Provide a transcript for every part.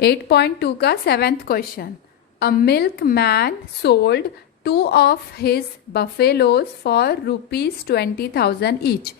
8.2 का 7th question. A milkman sold 2 of his buffaloes for ₹20,000 each.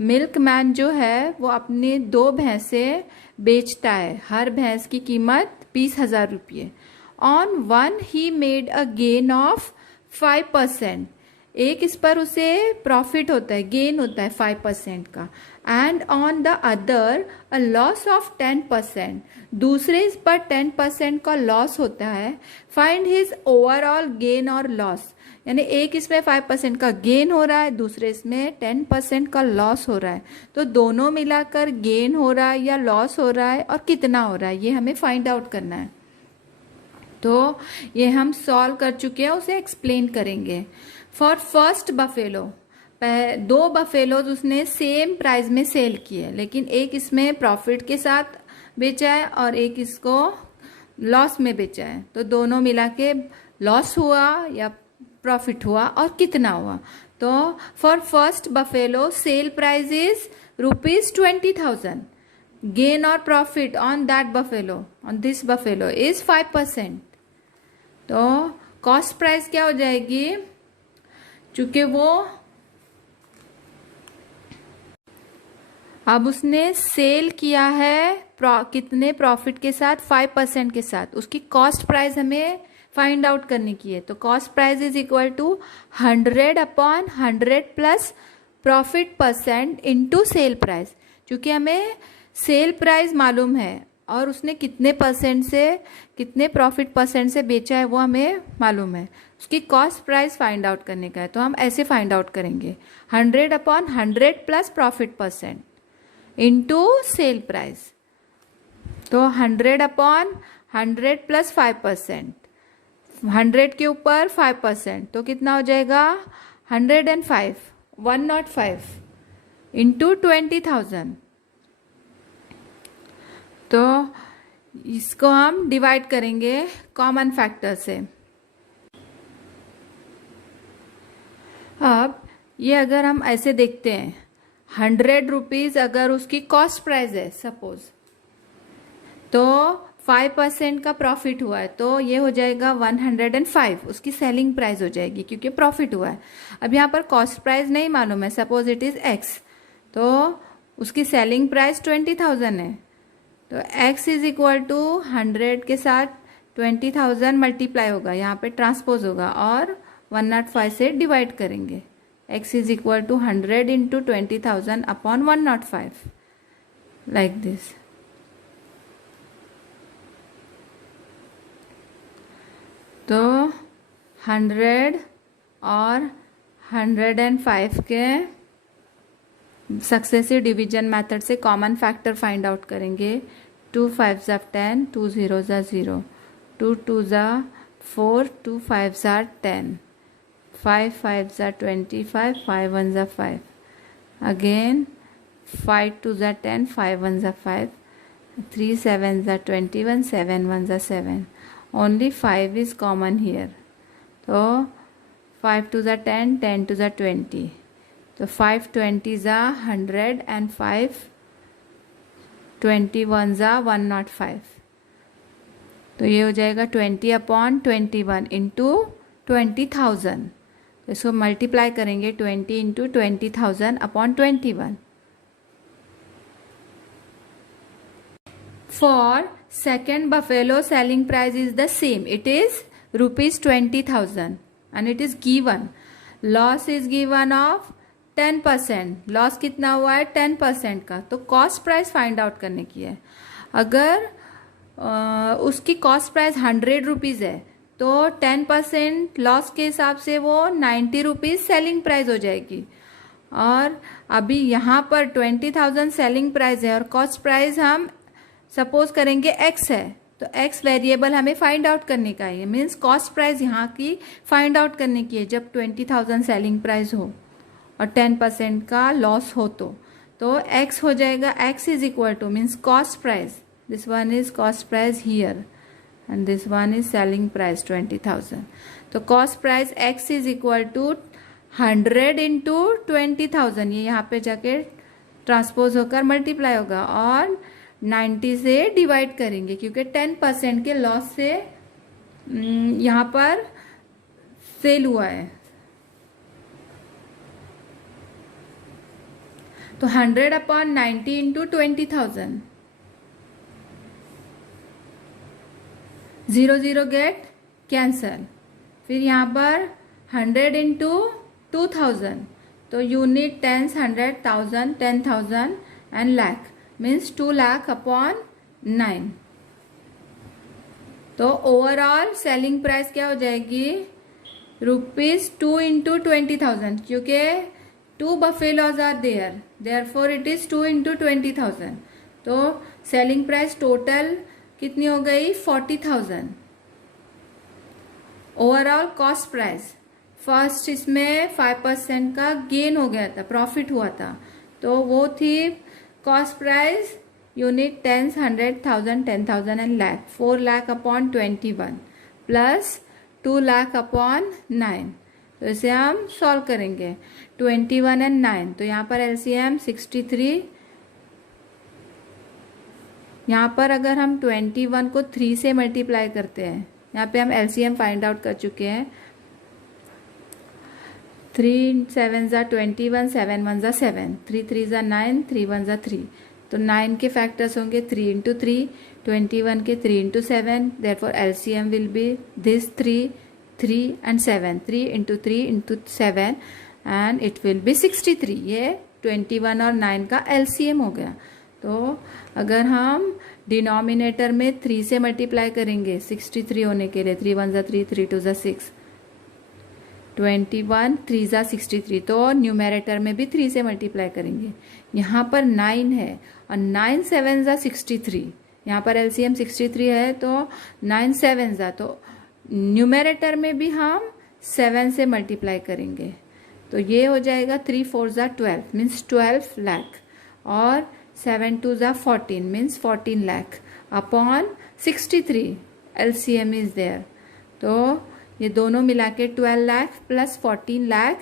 Milkman जो है वो अपने 2 भैंसें बेचता है, हर भैंस की कीमत 20,000 रुपये. On one he made a gain of 5%. एक इस पर उसे प्रॉफिट होता है, गेन होता है 5% का. And on the other a loss of 10%. दूसरे इस पर 10% का लॉस होता है. फाइंड हिज ओवरऑल गेन और लॉस. यानी एक इसमें 5% का गेन हो रहा है, दूसरे इसमें 10% का लॉस हो रहा है. तो दोनों मिलाकर गेन हो रहा है या लॉस हो रहा है और कितना हो रहा है, ये हमें फाइंड आउट करना है. तो ये हम सॉल्व कर चुके हैं, उसे एक्सप्लेन करेंगे. फॉर फर्स्ट बफेलो, 2 बफेलोज उसने सेम प्राइस में सेल किए, लेकिन एक इसमें प्रॉफिट के साथ बेचा है और एक इसको लॉस में बेचा है. तो दोनों मिला के लॉस हुआ या प्रॉफिट हुआ और कितना हुआ. तो for first buffalo sale price is ₹20,000. Gain और profit on that buffalo, on this buffalo is 5%. तो कॉस्ट प्राइस क्या हो जाएगी, चूंकि वो अब उसने सेल किया है कितने प्रॉफिट के साथ, 5% के साथ. उसकी कॉस्ट प्राइस हमें फाइंड आउट करने की है. तो cost price is equal to 100/100 plus profit % into sell price. क्योंकि हमें सेल प्राइस मालूम है और उसने कितने % से, कितने प्रॉफिट % से बेचा है वो हमें मालूम है. उसकी कॉस्ट प्राइस फाइंड आउट करने का है. तो हम ऐसे फाइंड आउट करेंगे, 100/100 plus profit % into sell price. तो 100/100 प्लस 5%, 100 के ऊपर 5%, तो कितना हो जाएगा 105 इंटू 20,000. तो इसको हम डिवाइड करेंगे कॉमन फैक्टर से. अब ये अगर हम ऐसे देखते हैं, 100 रुपीज अगर उसकी कॉस्ट प्राइस है सपोज, तो 5% का प्रॉफिट हुआ है, तो ये हो जाएगा 105 उसकी सेलिंग प्राइस हो जाएगी क्योंकि प्रॉफिट हुआ है. अब यहाँ पर कॉस्ट प्राइस नहीं मालूम है, सपोज इट इज x, तो उसकी सेलिंग प्राइस 20,000 है. तो x इज इक्वल टू 100 के साथ 20,000 मल्टीप्लाई होगा, यहाँ पे ट्रांसपोज होगा और 105 से डिवाइड करेंगे. x is equal to 100 into 20,000 upon 105 like this. तो 100 और 105 के सक्सेसिव डिवीजन मेथड से कॉमन फैक्टर फाइंड आउट करेंगे. 2 5s are 10, 2 0s are 0, 2 2s are 4, 2 5s are 10, 5 5s are 25, 5 1s are 5. Again 5 2s are 10, 5 1s are 5, 3 7s are 21, 7 1s are 7. Only 5 is common here. So 5 2s are 10, 10 2s are 20. So 5 20s are 100 and 5 21s are 105. तो ये हो जाएगा 20/21 into 20,000. तो इसको multiply करेंगे 20 into 20,000 upon 21. For second buffalo selling price is the same, it is ₹20,000 and it is given. Loss is given of 10%. Loss कितना हुआ है 10% का. तो कॉस्ट प्राइस फाइंड आउट करने की है. अगर उसकी कॉस्ट प्राइस 100 रुपीज़ है तो 10% लॉस के हिसाब से वो 90 रुपीज़ सेलिंग प्राइस हो जाएगी. और अभी यहाँ पर 20,000 सेलिंग प्राइस है और कॉस्ट प्राइस हम सपोज करेंगे x है, तो x वेरिएबल हमें फाइंड आउट करने का है. मीन्स कॉस्ट प्राइस यहाँ की फाइंड आउट करने की है जब 20,000 सेलिंग प्राइस हो और 10% का लॉस हो. तो x हो जाएगा, x is equal to means cost price, this one is cost price here and this one is selling price 20,000. तो cost price x is equal to 100 into 20,000. ये यहाँ पे जाके ट्रांसपोज होकर मल्टीप्लाई होगा और 90 से डिवाइड करेंगे क्योंकि 10% के लॉस से यहाँ पर सेल हुआ है। तो 100/90 इंटू 20,000, 0 0 गेट कैंसल। फिर यहाँ पर 100 इंटू 2000, तो unit, tens, 100,000, 10,000 and lakh, means 2 lakh upon 9। तो ओवरऑल सेलिंग प्राइस क्या हो जाएगी, ₹2 इंटू 20,000, क्योंकि 2 buffaloes are there, therefore it is 2 into 20,000। तो सेलिंग प्राइस टोटल कितनी हो गई, 40,000। ओवरऑल कॉस्ट प्राइस, फर्स्ट इसमें 5% का गेन हो गया था, प्रॉफिट हुआ था, तो वो थी cost price unit, tens, 100,000, 10,000 and lakh, 4 lakh upon 21 plus 2 lakh upon 9। तो इसे हम सॉल्व करेंगे, 21 एंड 9, तो यहाँ पर एलसीएम 63। यहाँ पर अगर हम 21 को 3 से मल्टीप्लाई करते हैं, यहाँ पे हम एलसीएम फाइंड आउट कर चुके हैं, 3 7 ज़ा 21, 7 1 ज़ा 7, 3 3 ज़ा 9, 3 1 ज़ा 3, तो 9 के फैक्टर्स होंगे 3 इंटू 3, 21 के 3 into 7, therefore LCM will be this 3 and 7, 3 into 3 into 7 and it will be 63। ये 21 और 9 का एलसीएम हो गया। तो अगर हम डिनोमिनेटर में 3 से मल्टीप्लाई करेंगे 63 होने के लिए, 3 1 ज़ा 3, 3 2 ज़ा 6, 21 3 ज़ा 63, तो न्यूमेरेटर में भी 3 से मल्टीप्लाई करेंगे। यहाँ पर 9 है और 9 7 ज़ा 63, यहाँ पर एलसीएम 63 है, तो 9 7 ज़ा, तो न्यूमेरेटर में भी हम 7 से मल्टीप्लाई करेंगे, तो ये हो जाएगा 3 4 ज़ा 12, मीन्स 12 लाख, और 7 2 ज़ा 14, means 14 lakh upon 63, LCM is there. तो ये दोनों मिला के 12 लाख प्लस 14 लाख,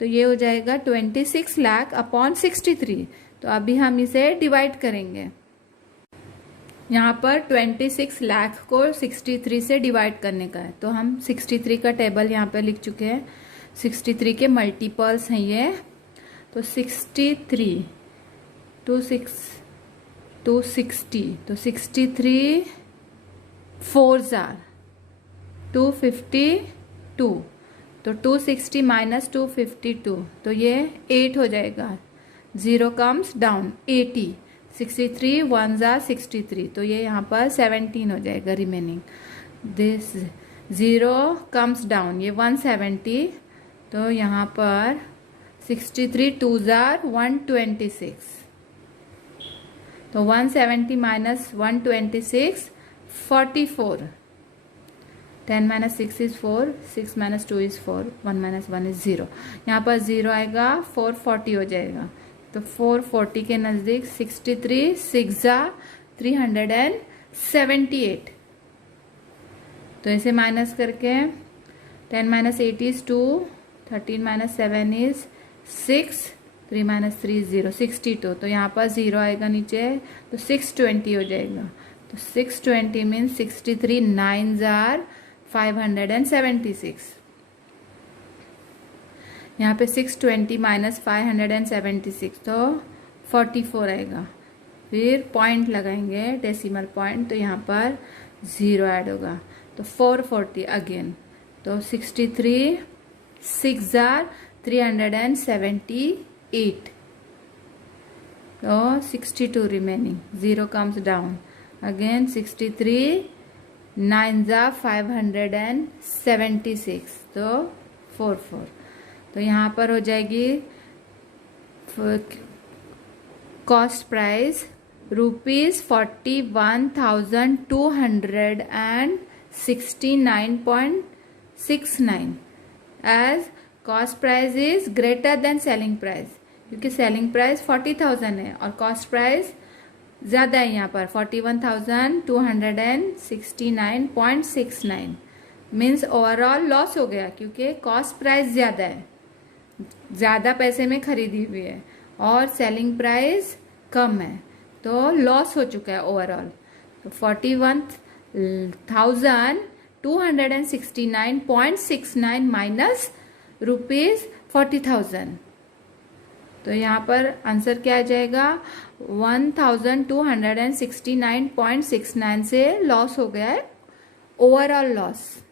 तो ये हो जाएगा 26 लाख अपॉन 63। तो अभी हम इसे डिवाइड करेंगे, यहाँ पर 26 लाख को 63 से डिवाइड करने का है, तो हम 63 का टेबल यहाँ पे लिख चुके हैं, 63 के मल्टीपल्स हैं ये, तो 63 260, तो 63 4 ज़ार 252, तो 260 माइनस 252, तो ये 8 हो जाएगा, 0 कम्स डाउन, 80, 63 1 ज़ा 63, तो ये यहाँ पर 17 हो जाएगा रिमेनिंग, दिस 0 कम्स डाउन, ये 170, तो यहाँ पर 63 2 ज़ार 126, तो 170 minus 126 44, 10 minus 6 is 4, 6 minus 2 is 4, 1 minus 1 is 0, यहाँ पर 0 आएगा, 440 हो जाएगा, तो 440 के नज़दीक 63 6 ज़ा 378, तो इसे माइनस करके 10 minus 8 is 2, 13 minus 7 is 6, 3 minus 3 is 0, 62, तो यहाँ पर 0 आएगा नीचे, तो 620 हो जाएगा, तो 620 मीन्स 63 9 ज़ार 576, यहाँ पे 620 माइनस 576, तो 44 आएगा। फिर पॉइंट लगाएंगे, डेसिमल पॉइंट, तो यहाँ पर 0 ऐड होगा, तो 440 अगेन, तो 63 6 ज़ार 378, तो 62 रिमेनिंग, 0 कम्स डाउन, अगेन 63 9 ज़ा 576, तो 44, तो यहाँ पर हो जाएगी cost price ₹41,269.69 as cost price is greater than selling price, क्योंकि सेलिंग प्राइस 40,000 है और कॉस्ट प्राइस ज़्यादा है, यहाँ पर 41,269.69, मीन्स ओवरऑल लॉस हो गया, क्योंकि कॉस्ट प्राइस ज़्यादा है, ज़्यादा पैसे में खरीदी हुई है और सेलिंग प्राइस कम है, तो लॉस हो चुका है ओवरऑल। तो 41,269.69 माइनस ₹40,000। तो यहाँ पर आंसर क्या आ जाएगा, 1,269.69 से लॉस हो गया है, ओवरऑल लॉस।